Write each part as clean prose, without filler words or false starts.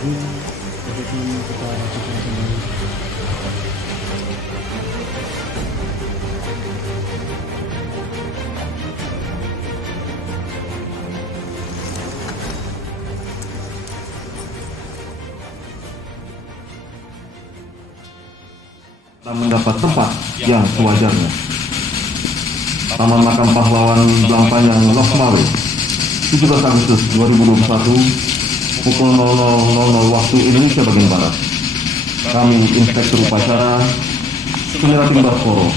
Jadi kita rasakan sendiri. Mendapat tempat yang sewajarnya. Taman Makam Pahlawan Blampanyang Losmawe, 17 Agustus 2021, pukul 00.00 waktu Indonesia bagian Barat. Kami Inspektur Upacara Sumiati Baskoro,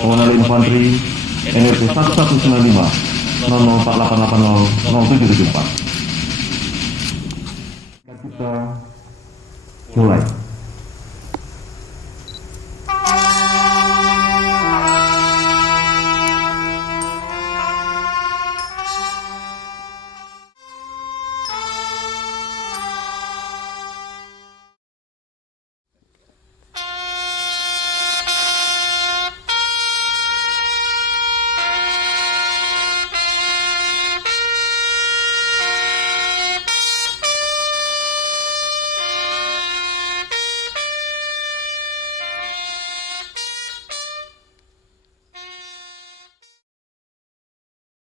Kolonel Infanteri NRT 1195 004880 0774. Kita mulai.